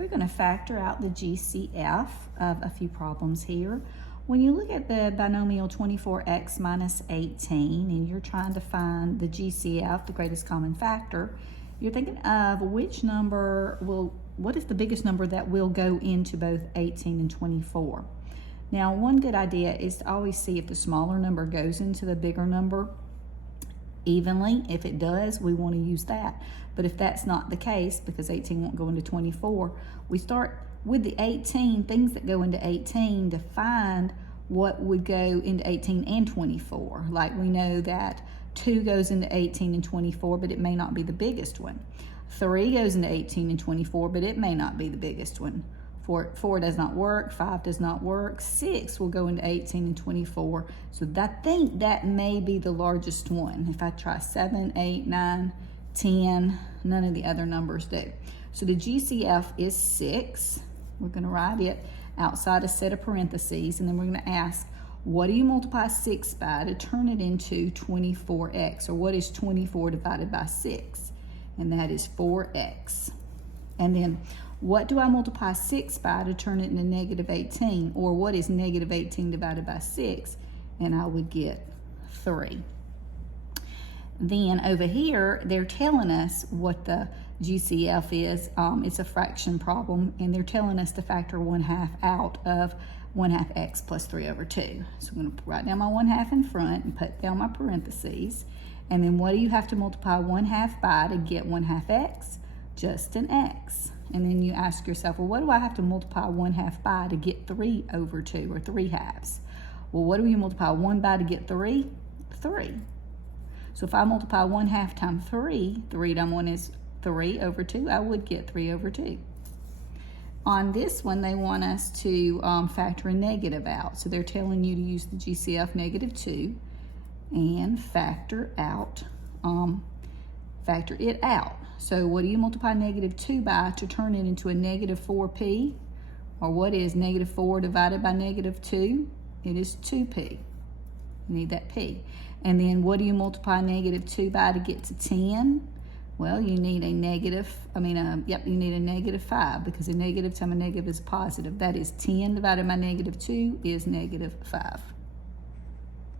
We're going to factor out the GCF of a few problems here. When you look at the binomial 24x minus 18 and you're trying to find the GCF, the greatest common factor, you're thinking of what is the biggest number that will go into both 18 and 24. Now, one good idea is to always see if the smaller number goes into the bigger number evenly. If it does, we want to use that. But if that's not the case, because 18 won't go into 24, we start with the 18, things that go into 18, to find what would go into 18 and 24. Like we know that 2 goes into 18 and 24, but it may not be the biggest one. 3 goes into 18 and 24, but it may not be the biggest one. 4 does not work, 5 does not work, 6 will go into 18 and 24. So I think that may be the largest one. If I try 7, 8, 9, 10, none of the other numbers do. So the GCF is 6. We're going to write it outside a set of parentheses, and then we're going to ask, what do you multiply 6 by to turn it into 24x? Or what is 24 divided by 6? And that is 4x. And then, what do I multiply 6 by to turn it into negative 18? Or what is negative 18 divided by 6? And I would get 3. Then over here, they're telling us what the GCF is. It's a fraction problem, and they're telling us to factor 1/2 out of 1/2 x plus 3 over 2. So I'm going to write down my 1/2 in front and put down my parentheses. And then what do you have to multiply 1/2 by to get 1/2 x? Just an x. And then you ask yourself, well, what do I have to multiply 1/2 by to get 3 over 2, or 3/2? Well, what do you multiply 1 by to get 3? 3. So if I multiply 1/2 times 3, 3 times 1 is 3 over 2, I would get 3 over 2. On this one, they want us to factor a negative out. So they're telling you to use the GCF -2 and factor it out. So what do you multiply -2 by to turn it into a -4p? Or what is -4 divided by -2? It is 2p. You need that p. And then what do you multiply -2 by to get to 10? Well, you need a you need a -5, because a negative times a negative is positive. That is 10 divided by -2 is -5.